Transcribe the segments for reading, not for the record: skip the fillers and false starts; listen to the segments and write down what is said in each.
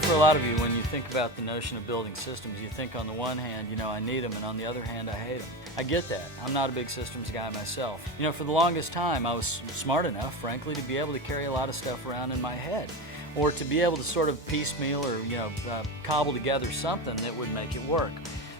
For a lot of you, when you think about the notion of building systems, you think on the one hand, I need them, and on the other hand, I hate them. I get that. I'm not a big systems guy myself. For the longest time, I was smart enough, frankly, to be able to carry a lot of stuff around in my head, or to be able to sort of piecemeal or, cobble together something that would make it work.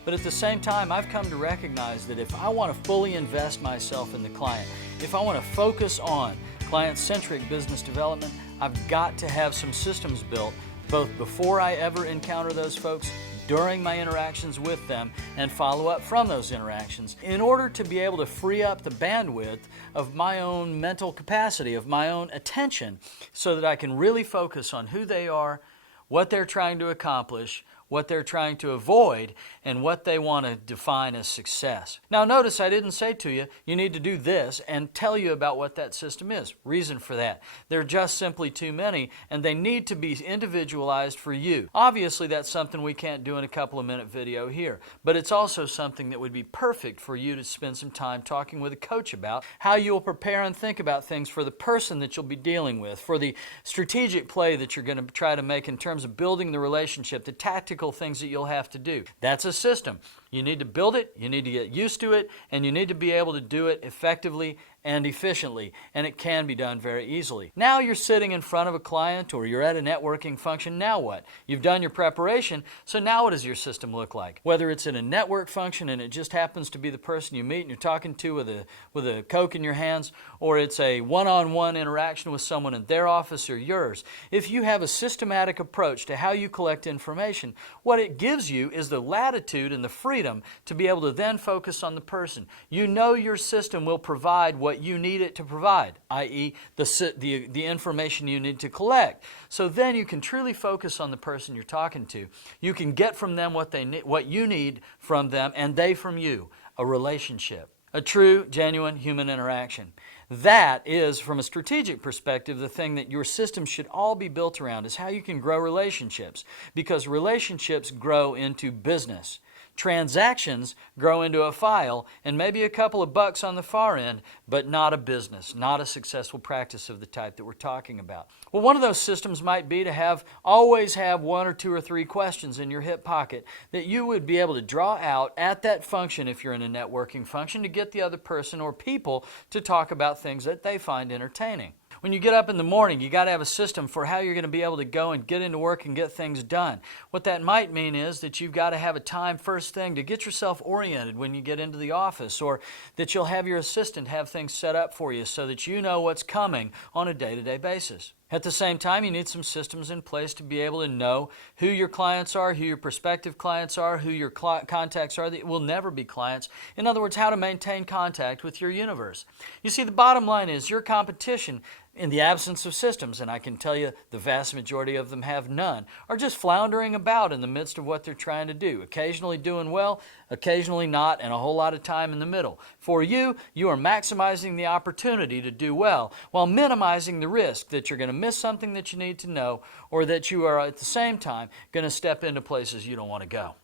But at the same time, I've come to recognize that if I want to fully invest myself in the client, if I want to focus on client-centric business development, I've got to have some systems built both before I ever encounter those folks, during my interactions with them, and follow up from those interactions in order to be able to free up the bandwidth of my own mental capacity, of my own attention, so that I can really focus on who they are, what they're trying to accomplish, what they're trying to avoid, and what they want to define as success. Now notice I didn't say to you, you need to do this and tell you about what that system is. Reason for that. There are just simply too many, and they need to be individualized for you. Obviously that's something we can't do in a couple of minute video here, but it's also something that would be perfect for you to spend some time talking with a coach about, how you'll prepare and think about things for the person that you'll be dealing with, for the strategic play that you're going to try to make in terms of building the relationship, the tactical things that you'll have to do. That's a system. You need to build it, you need to get used to it, and you need to be able to do it effectively and efficiently, and it can be done very easily. Now you're sitting in front of a client or you're at a networking function, now what? You've done your preparation, so now what does your system look like? Whether it's in a network function and it just happens to be the person you meet and you're talking to with a Coke in your hands, or it's a one-on-one interaction with someone in their office or yours, if you have a systematic approach to how you collect information, what it gives you is the latitude and the freedom to be able to then focus on the person. You know your system will provide what you need it to provide, i.e. the information you need to collect. So then you can truly focus on the person you're talking to. You can get from them what you need from them, and they from you, a relationship. A true, genuine human interaction. That is, from a strategic perspective, the thing that your system should all be built around, is how you can grow relationships, because relationships grow into business. Transactions grow into a file and maybe a couple of bucks on the far end, but not a business, not a successful practice of the type that we're talking about. Well, one of those systems might be to always have one or two or three questions in your hip pocket that you would be able to draw out at that function, if you're in a networking function, to get the other person or people to talk about things that they find entertaining. When you get up in the morning, you got to have a system for how you're going to be able to go and get into work and get things done. What that might mean is that you've got to have a time first thing to get yourself oriented when you get into the office, or that you'll have your assistant have things set up for you so that you know what's coming on a day-to-day basis. At the same time, you need some systems in place to be able to know who your clients are, who your prospective clients are, who your contacts are that will never be clients. In other words, how to maintain contact with your universe. You see, the bottom line is your competition, in the absence of systems, and I can tell you the vast majority of them have none, are just floundering about in the midst of what they're trying to do, occasionally doing well, occasionally not, and a whole lot of time in the middle. For you, you are maximizing the opportunity to do well while minimizing the risk that you're going to miss something that you need to know, or that you are at the same time going to step into places you don't want to go.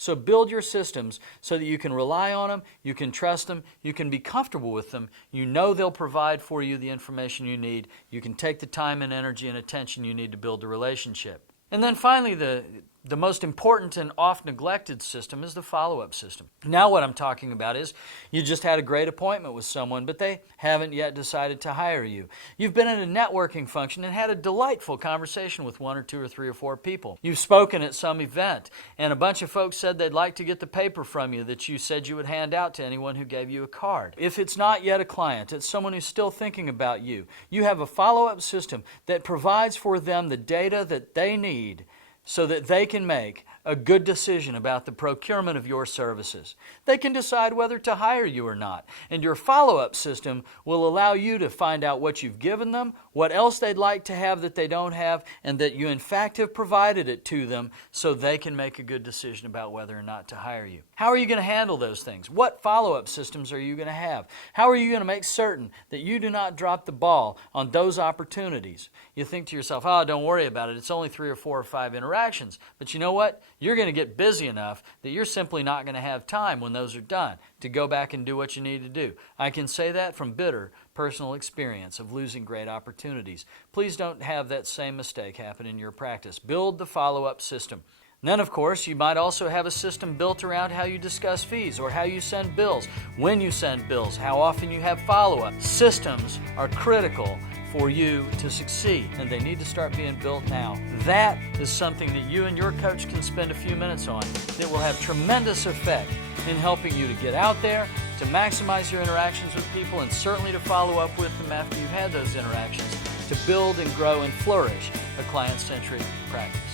So build your systems so that you can rely on them, you can trust them, you can be comfortable with them, you know they'll provide for you the information you need, you can take the time and energy and attention you need to build the relationship. And then finally, the most important and oft neglected system is the follow-up system. Now what I'm talking about is you just had a great appointment with someone, but they haven't yet decided to hire you. You've been in a networking function and had a delightful conversation with one or two or three or four people. You've spoken at some event, and a bunch of folks said they'd like to get the paper from you that you said you would hand out to anyone who gave you a card. If it's not yet a client, it's someone who's still thinking about you. You have a follow-up system that provides for them the data that they need so that they can make a good decision about the procurement of your services. They can decide whether to hire you or not, and your follow-up system will allow you to find out what you've given them, what else they'd like to have that they don't have, and that you in fact have provided it to them so they can make a good decision about whether or not to hire you. How are you going to handle those things? What follow-up systems are you going to have? How are you going to make certain that you do not drop the ball on those opportunities? You think to yourself, oh, don't worry about it. It's only 3 or 4 or 5 interactions. But you know what? you're going to get busy enough that you're simply not going to have time when those are done to go back and do what you need to do. I can say that from bitter personal experience of losing great opportunities. Please don't have that same mistake happen in your practice. Build the follow-up system. And then, of course, you might also have a system built around how you discuss fees or how you send bills, when you send bills, how often you have follow-up. Systems are critical for you to succeed, and they need to start being built now. That is something that you and your coach can spend a few minutes on that will have tremendous effect in helping you to get out there, to maximize your interactions with people, and certainly to follow up with them after you've had those interactions, to build and grow and flourish a client-centric practice.